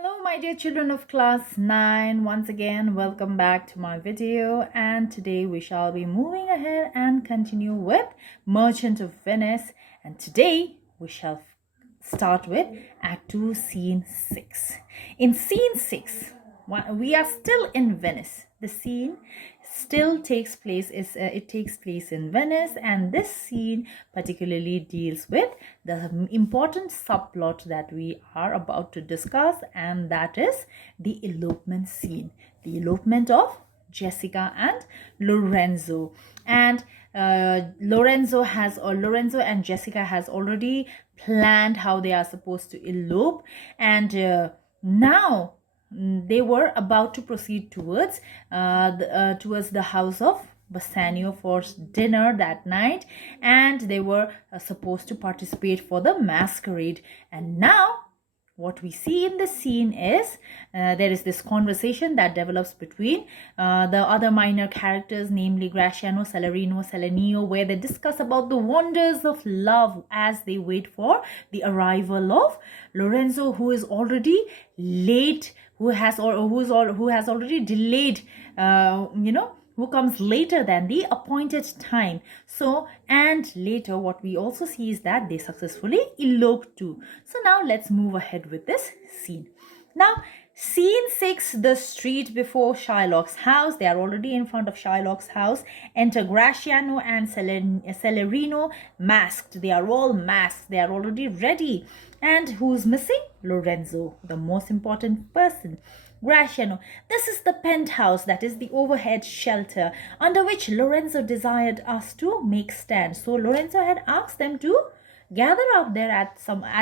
Hello my dear children of class 9, once again welcome back to my video, and today we shall be moving ahead and continue with Merchant of Venice, and today we shall start with Act 2 Scene 6. In Scene 6 we are still in Venice. The scene still takes place in Venice, and this scene particularly deals with the important subplot that we are about to discuss, and that is the elopement scene, the elopement of Jessica and Lorenzo. And Lorenzo and Jessica has already planned how they are supposed to elope, and now they were about to proceed towards the house of Bassanio for dinner that night, and they were supposed to participate for the masquerade. And now what we see in the scene is there is this conversation that develops between the other minor characters, namely Graciano, Celerino, Selenio, where they discuss about the wonders of love as they wait for the arrival of Lorenzo, who is already late, who has already delayed, who comes later than the appointed time. So, and later what we also see is that they successfully elope too. So now let's move ahead with this scene. Now, Scene 6, the street before Shylock's house. They are already in front of Shylock's house. Enter Graciano and Celerino, masked. They are all masked. They are already ready. And who's missing? Lorenzo, the most important person. Graciano, this is the penthouse, that is the overhead shelter under which Lorenzo desired us to make stand. So Lorenzo had asked them to gather out there at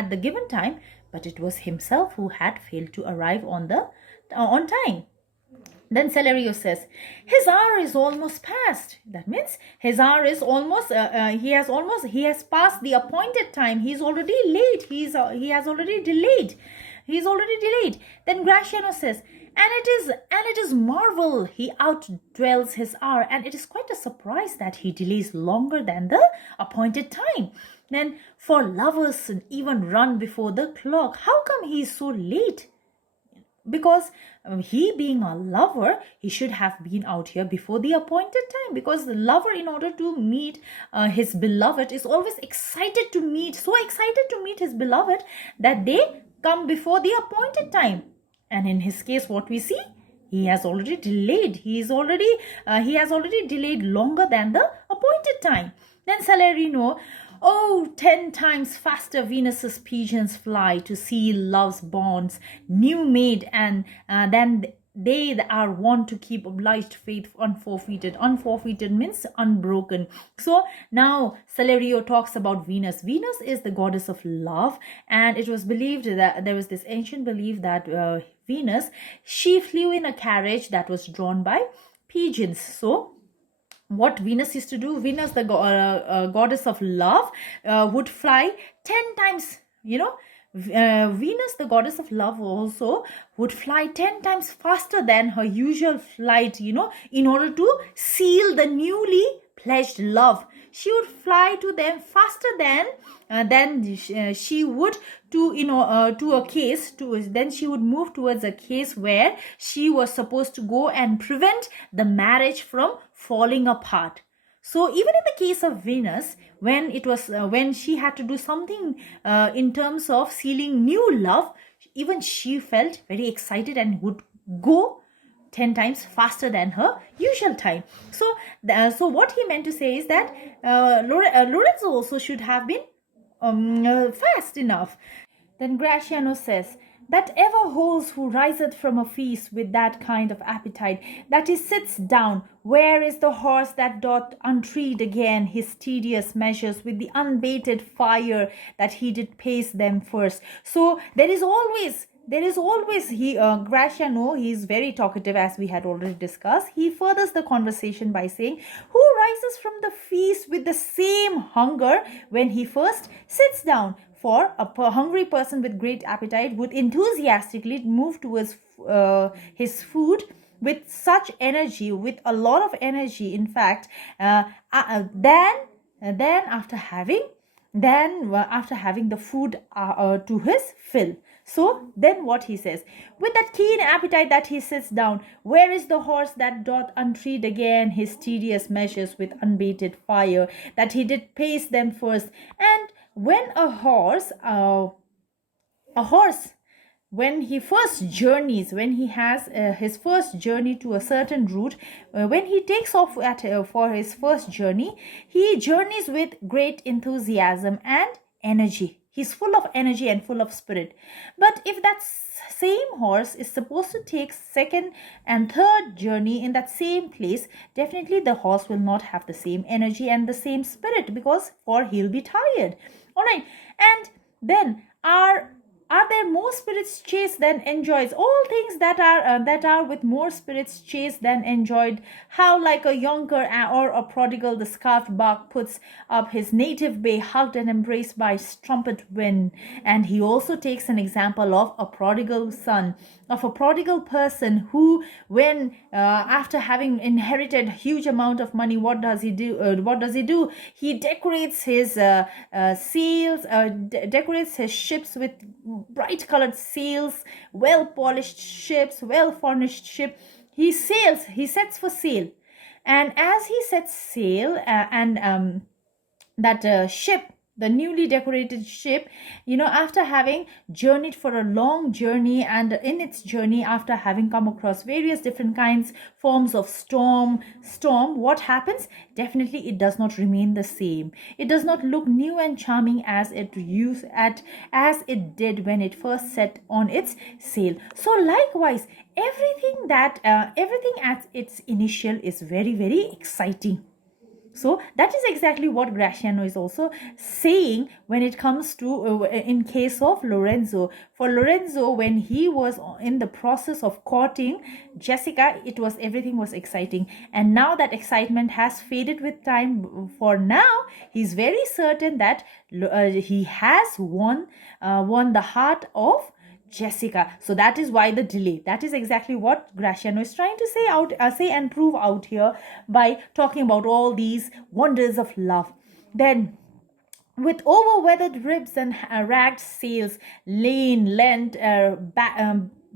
the given time, but it was himself who had failed to arrive on time. Then Celerio says, his hour is almost past. That means his hour is almost, he has passed the appointed time. He's already late. He has already delayed. He's already delayed. Then Graciano says, and it is marvel he outdwells his hour, and it is quite a surprise that he delays longer than the appointed time. Then, for lovers even run before the clock, how come he is so late? Because he being a lover, he should have been out here before the appointed time, because the lover, in order to meet his beloved, is always so excited to meet his beloved that they come before the appointed time. And in his case, what we see, he has already delayed. He has already delayed longer than the appointed time. Then Celerino, oh, 10 times faster Venus's pigeons fly to seal love's bonds, new made, and then they are wont to keep obliged faith unforfeited. Unforfeited means unbroken. So now Celerio talks about Venus. Venus is the goddess of love, and it was believed that there was this ancient belief that Venus, she flew in a carriage that was drawn by pigeons. So what Venus used to do, Venus, the goddess of love, would fly 10 times, Venus, the goddess of love, also would fly 10 times faster than her usual flight, in order to seal the newly pledged love. She would fly to them faster than she would to a case. Then she would move towards a case where she was supposed to go and prevent the marriage from falling apart. So even in the case of Venus, when she had to do something in terms of sealing new love, even she felt very excited and would go 10 times faster than her usual time. So what he meant to say is that Lorenzo also should have been fast enough. Then Graciano says, that ever holds who riseth from a feast with that kind of appetite, that he sits down, where is the horse that doth untread again his tedious measures with the unbated fire that he did pace them first. So there is always Graciano, he is very talkative, as we had already discussed. He furthers the conversation by saying, who rises from the feast with the same hunger when he first sits down? For a hungry person with great appetite would enthusiastically move towards his food with such energy, with a lot of energy, in fact, then after having the food to his fill. So then what he says, with that keen appetite that he sits down, where is the horse that doth untreat again his tedious measures with unbated fire, that he did pace them first? And when a horse, when he first journeys, when he has his first journey to a certain route, when he takes off for his first journey, he journeys with great enthusiasm and energy. He's full of energy and full of spirit. But if that same horse is supposed to take second and third journey in that same place, definitely the horse will not have the same energy and the same spirit, because for he'll be tired. All right. And then are there more spirits chased than enjoys? All things that are with more spirits chased than enjoyed. How like a yonker or a prodigal, the scarfed bark puts up his native bay, hugged and embraced by trumpet wind. And he also takes an example of a prodigal son, of a prodigal person who, when after having inherited huge amount of money, what does he do? He decorates his sails, decorates his ships with bright colored sails, well polished ships, well furnished ship. He sets for sail, and as he sets sail, and that ship, the newly decorated ship, after having journeyed for a long journey, and in its journey, after having come across various different kinds forms of storm, what happens? Definitely it does not remain the same. It does not look new and charming as it did when it first set on its sail. So likewise, everything at its initial is very, very exciting. So that is exactly what Graciano is also saying when it comes to in case of Lorenzo. For Lorenzo, when he was in the process of courting Jessica, everything was exciting, and now that excitement has faded with time. For now, he's very certain that he has won the heart of Jessica. So that is why the delay. That is exactly what Graciano is trying to say and prove out here by talking about all these wonders of love. Then, with over-weathered ribs and ragged sails,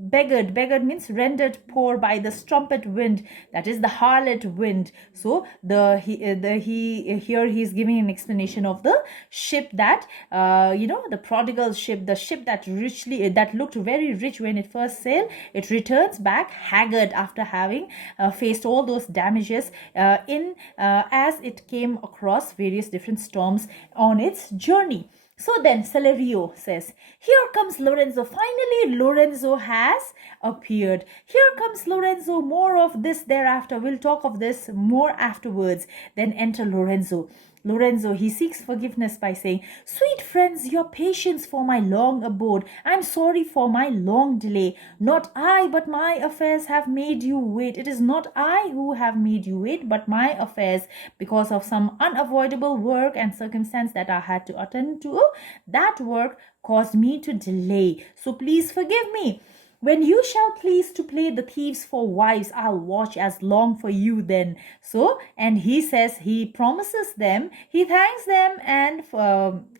beggared means rendered poor by the strumpet wind, that is the harlot wind. So here he's giving an explanation of the ship that the prodigal ship, the ship that looked very rich when it first sailed. It returns back haggard after having faced all those damages as it came across various different storms on its journey. So then Celerio says, here comes Lorenzo. Finally, Lorenzo has appeared. Here comes Lorenzo. More of this thereafter. We'll talk of this more afterwards. Then enter Lorenzo. Lorenzo, he seeks forgiveness by saying, sweet friends, your patience for my long abode. I'm sorry for my long delay. Not I, but my affairs have made you wait. It is not I who have made you wait, but my affairs, because of some unavoidable work and circumstance that I had to attend to. That work caused me to delay. So please forgive me. When you shall please to play the thieves for wives, I'll watch as long for you then. So, and he says, he promises them, he thanks them and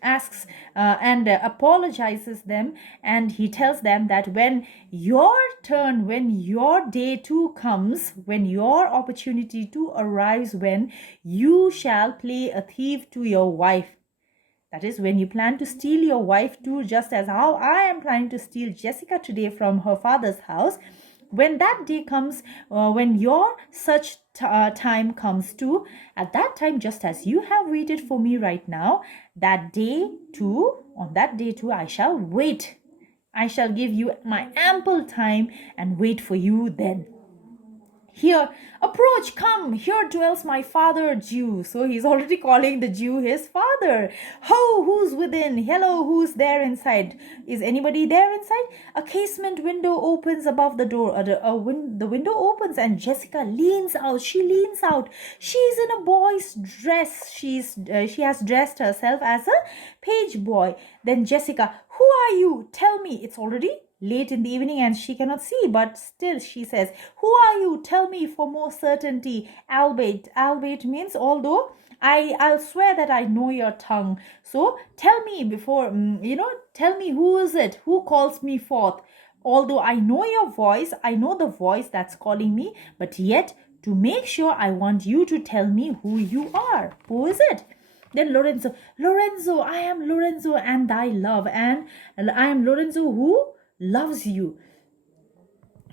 asks and apologizes them, and he tells them that when your turn, when your day too comes, when your opportunity to arrives, when you shall play a thief to your wife, that is when you plan to steal your wife too, just as how I am planning to steal Jessica today from her father's house. When that day comes, when your such time comes too, at that time, just as you have waited for me right now, on that day too, I shall wait. I shall give you my ample time and wait for you then. Here, approach, come, here dwells my father Jew. So he's already calling the Jew his father. Ho, who's within? Hello, who's there inside? Is anybody there inside? A casement window opens above the door. The window opens and Jessica leans out. She leans out. She's in a boy's dress. She has dressed herself as a page boy. Then Jessica, who are you? Tell me. It's already late in the evening and she cannot see, but still she says, "Who are you? Tell me for more certainty." Albeit, albeit means although I'll swear that I know your tongue. So tell me before, tell me who is it? Who calls me forth? Although I know your voice, I know the voice that's calling me, but yet to make sure, I want you to tell me who you are. Who is it? Then Lorenzo, "Lorenzo, I am Lorenzo and thy love, and I am Lorenzo who loves you."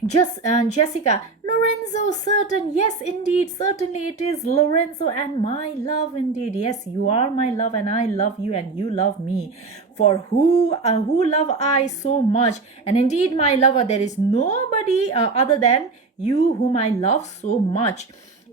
Just Jessica, "Lorenzo, certain, yes, indeed, certainly it is Lorenzo and my love, indeed. Yes, you are my love, and I love you, and you love me. For who love I so much? And indeed, my lover, there is nobody other than you whom I love so much.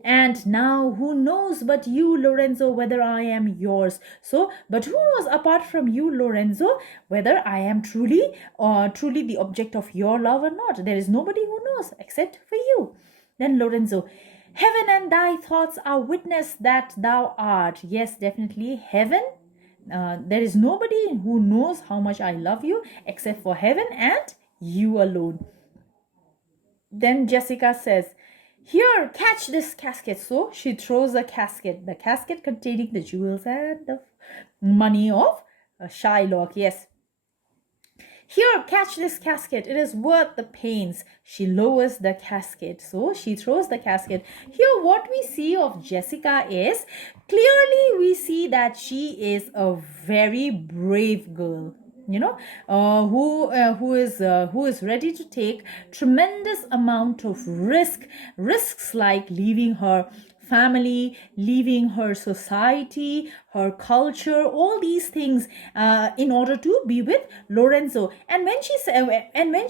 And now who knows but you, Lorenzo, whether I am yours? So, but who knows apart from you, Lorenzo, whether I am truly the object of your love or not? There is nobody who knows except for you." Then Lorenzo, "Heaven and thy thoughts are witness that thou art." Yes, definitely heaven. There is nobody who knows how much I love you except for heaven and you alone. Then Jessica says, "Here, catch this casket." So she throws the casket containing the jewels and the money of Shylock. Yes. "Here, catch this casket. It is worth the pains." She lowers the casket. So she throws the casket. Here, what we see of Jessica is, clearly we see that she is a very brave girl, who is ready to take tremendous amount of risks like leaving her family, leaving her society, her culture, all these things in order to be with Lorenzo. And when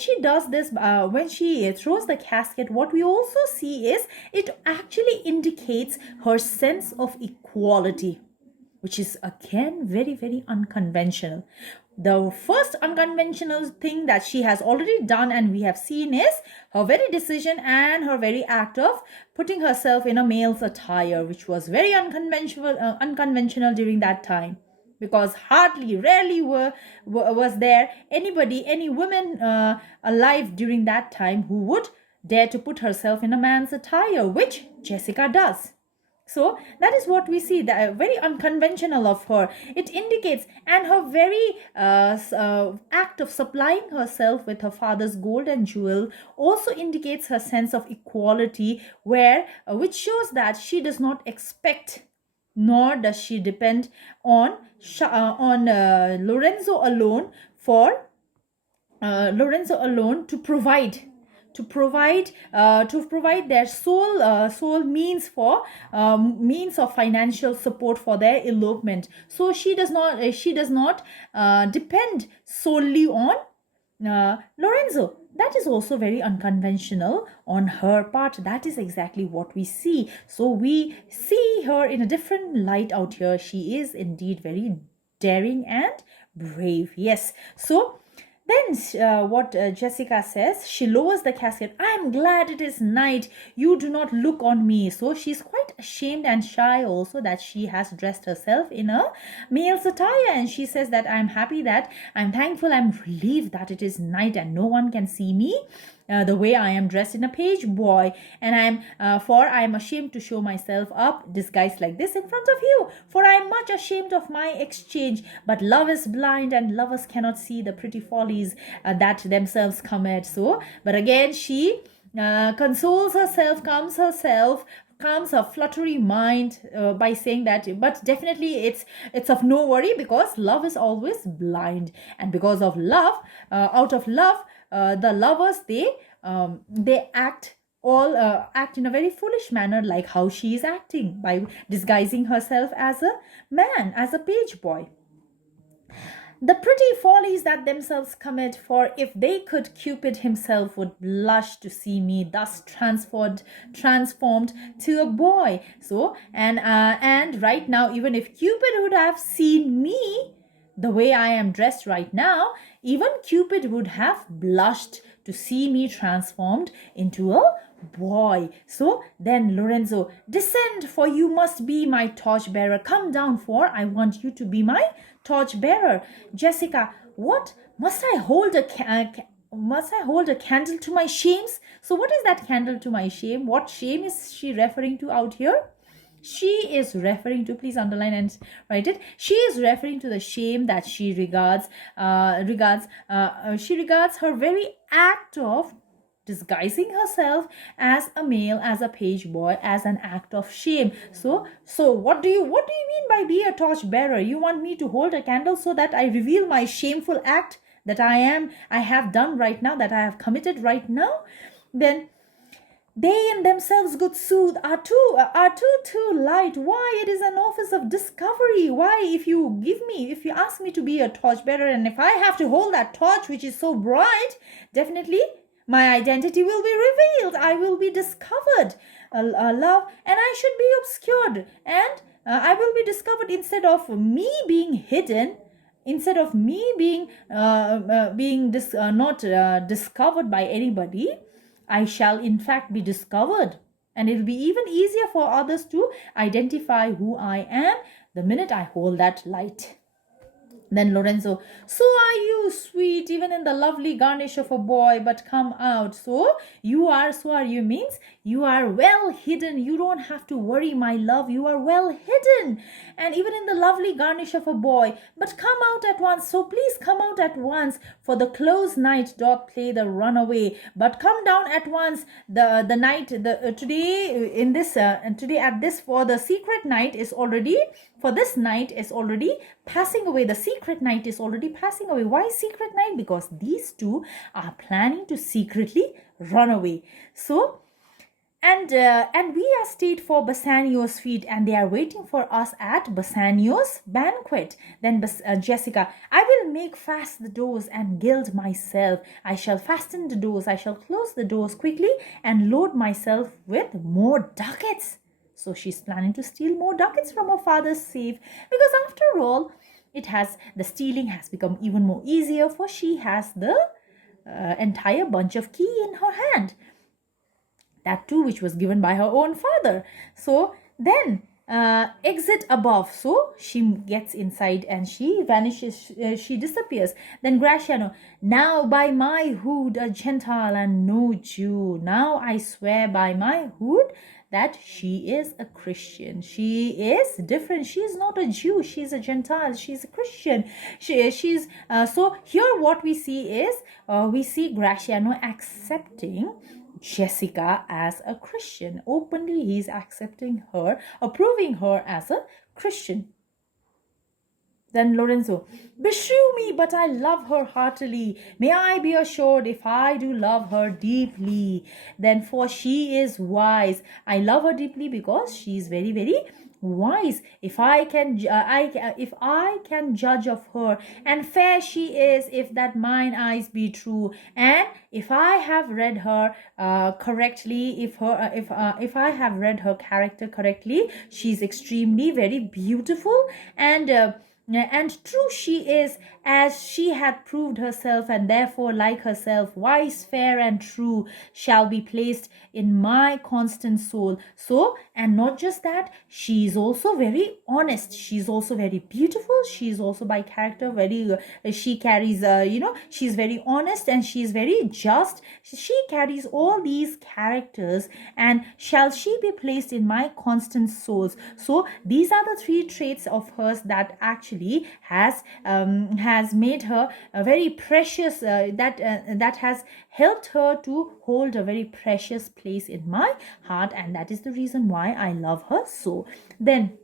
she does this, when she throws the casket, what we also see is it actually indicates her sense of equality, which is again very, very unconventional. The first unconventional thing that she has already done and we have seen is her very decision and her very act of putting herself in a male's attire, which was very unconventional during that time, because rarely was there any woman alive during that time who would dare to put herself in a man's attire, which Jessica does. So that is what we see, that very unconventional of her. It indicates, and her very act of supplying herself with her father's gold and jewel also indicates her sense of equality, which shows that she does not expect, nor does she depend on Lorenzo alone to provide their sole means of financial support for their elopement. So she does not depend solely on Lorenzo. That is also very unconventional on her part. That is exactly what we see. So we see her in a different light out here. She is indeed very daring and brave. Yes. So then what Jessica says, she lowers the casket. "I am glad it is night. You do not look on me." So she's quite ashamed and shy also that she has dressed herself in a male's attire. And she says that I'm thankful, I'm relieved that it is night and no one can see me the way I am dressed in a page boy, and I am ashamed to show myself up disguised like this in front of you, for I am much ashamed of my exchange. But love is blind, and lovers cannot see the pretty follies that themselves commit. So, but again, she consoles herself, calms her fluttery mind by saying that, but definitely it's of no worry, because love is always blind, and because of love, out of love, the lovers, they act in a very foolish manner, like how she is acting by disguising herself as a man, as a page boy. "The pretty follies that themselves commit, for if they could, Cupid himself would blush to see me thus transformed to a boy." So and right now, even if Cupid would have seen me the way I am dressed right now, even Cupid would have blushed to see me transformed into a boy. So then Lorenzo, "Descend, for you must be my torchbearer. Come down, for I want you to be my torchbearer." Jessica, "What? Must I hold must I hold a candle to my shames? So what is that candle to my shame? What shame is she referring to out here? She is referring to, please underline and write it, she is referring to the shame that she she regards her very act of disguising herself as a male, as a page boy, as an act of shame. So what do you mean by be a torch bearer? You want me to hold a candle so that I reveal my shameful act that I have done right now, that I have committed right now? Then they in themselves good sooth are too light. Why, it is an office of discovery. Why, if you ask me to be a torch bearer, and if I have to hold that torch which is so bright, definitely my identity will be revealed. I will be discovered, love, and I should be obscured, and I will be discovered. Instead of me being hidden, instead of me being not discovered by anybody, I shall in fact be discovered, and it will be even easier for others to identify who I am the minute I hold that light. Then Lorenzo, so are you, sweet, even in the lovely garnish of a boy, but come out. So are you means you are well hidden. You don't have to worry, my love. You are well hidden. And even in the lovely garnish of a boy, but come out at once. So please come out at once, for the close night doth play the runaway. But come down at once. The night, today in this, today at this, for the secret night is already, for this night is already passing away. The secret night is already passing away. Why secret night? Because these two are planning to secretly run away. So, and we are stayed for Bassanio's feet, and they are waiting for us at Bassanio's banquet. Then Jessica, I will make fast the doors and gild myself. I shall fasten the doors, I shall close the doors quickly, and load myself with more ducats. So she's planning to steal more ducats from her father's safe, because after all, the stealing has become even more easier, for she has the entire bunch of key in her hand, that too which was given by her own father. So then exit above. So she gets inside and she vanishes, she disappears. Then Graciano, now by my hood, a Gentile and no Jew, now I swear by my hood that she is a Christian. She is different. She is not a Jew. She's a Gentile. She's a Christian. She's so here what we see is we see Graciano accepting Jessica as a Christian. Openly, he's accepting her, approving her as a Christian. Then Lorenzo, beshrew me, but I love her heartily. May I be assured if I do love her deeply. Then for she is wise. I love her deeply because she is very, very wise. If I can judge of her, and fair she is, if that mine eyes be true, and if I have read her correctly, if I have read her character correctly, she is extremely very beautiful, and true she is, as she hath proved herself, and therefore like herself, wise, fair, and true, shall be placed in my constant soul. So, and not just that, she is also very honest, she is also very beautiful, she is also by character very she carries she's very honest, and she is very just. She carries all these characters, and shall she be placed in my constant souls. So these are the three traits of hers that actually has made her a very precious, that has helped her to hold a very precious place in my heart, and that is the reason why I love her so. Then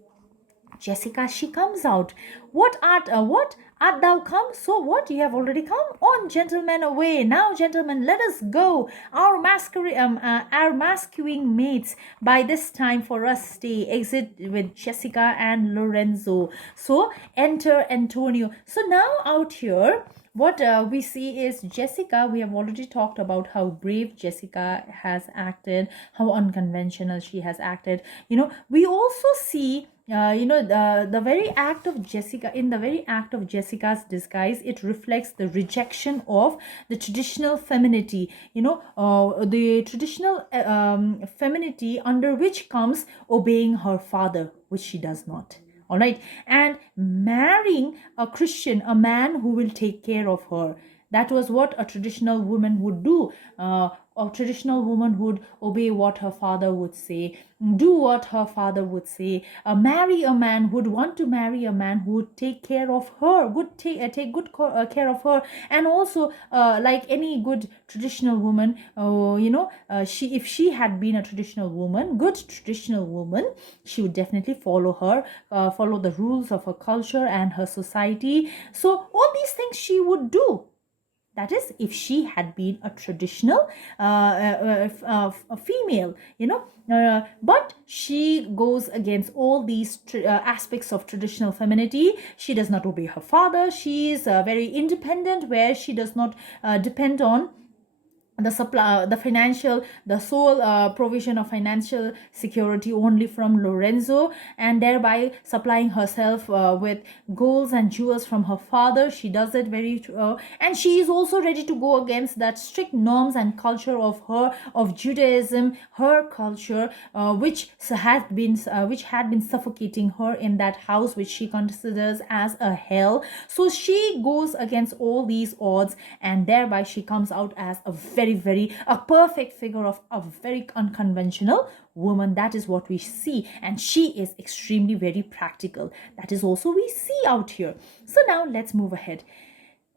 Jessica, she comes out. What art thou come? So what? You have already come? On, gentlemen, away. Now, gentlemen, let us go. Our masquing mates by this time for us stay. Exit with Jessica and Lorenzo. So enter Antonio. So now out here, what we see is Jessica. We have already talked about how brave Jessica has acted, how unconventional she has acted. We also see the very act of Jessica, in the very act of Jessica's disguise, it reflects the rejection of the traditional femininity, the traditional femininity under which comes obeying her father, which she does not. All right, and marrying a Christian, a man who will take care of her. That was what a traditional woman would do. A traditional woman would obey what her father would say, do what her father would say, marry a man, would want to marry a man who would take care of her, would take good care of her. And also, like any good traditional woman, she, if she had been a traditional woman, good traditional woman, she would definitely follow the rules of her culture and her society. So all these things she would do. That is, if she had been a traditional a female, but she goes against all these aspects of traditional femininity. She does not obey her father. She is very independent, where she does not depend on the supply, the financial, the sole provision of financial security only from Lorenzo, and thereby supplying herself with golds and jewels from her father. She does it very and she is also ready to go against that strict norms and culture of Judaism, her culture, which had been suffocating her in that house, which she considers as a hell. So she goes against all these odds, and thereby she comes out as a perfect figure of a very unconventional woman. That is what we see, and she is extremely very practical. That is also we see out here. So now let's move ahead.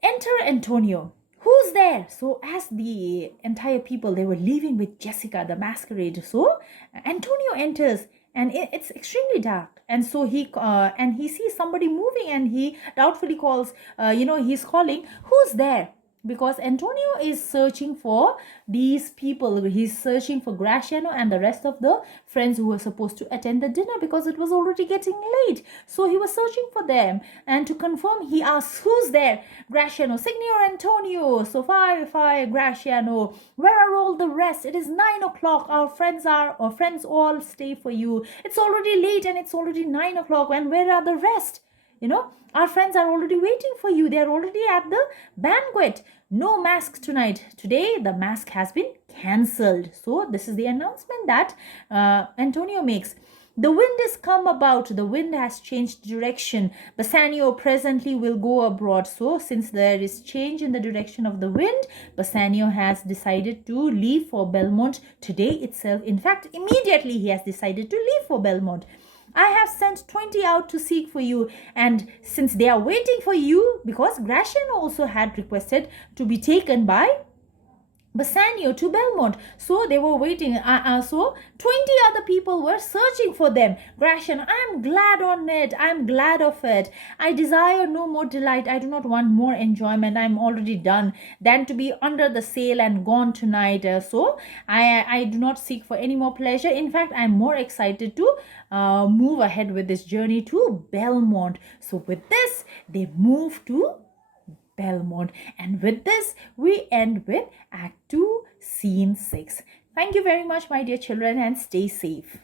Enter Antonio. Who's there? So as the entire people, they were leaving with Jessica the masquerade, so Antonio enters, and it's extremely dark, and so he sees somebody moving, and he doubtfully calls, he's calling, who's there? Because Antonio is searching for these people. He's searching for Graciano and the rest of the friends who were supposed to attend the dinner, because it was already getting late. So he was searching for them, and to confirm, he asks, who's there? Graciano, Signor Antonio. So fire, Graciano. Where are all the rest? It is 9 o'clock. Our friends all stay for you. It's already late, and it's already 9 o'clock. And where are the rest? Our friends are already waiting for you. They are already at the banquet. No mask tonight. Today, the mask has been cancelled. So this is the announcement that Antonio makes. The wind has come about. The wind has changed direction. Bassanio presently will go abroad. So since there is change in the direction of the wind, Bassanio has decided to leave for Belmont today itself. In fact, immediately he has decided to leave for Belmont. I have sent 20 out to seek for you, and since they are waiting for you, because Graciano also had requested to be taken by Bassanio to Belmont, so they were waiting. So 20 other people were searching for them. Graciano, I'm glad on it. I'm glad of it. I desire no more delight. I do not want more enjoyment. I'm already done than to be under the sail and gone tonight. So I do not seek for any more pleasure. In fact, I'm more excited to move ahead with this journey to Belmont. So with this, they move to Belmont. And with this, we end with Act 2, Scene 6. Thank you very much, my dear children, and stay safe.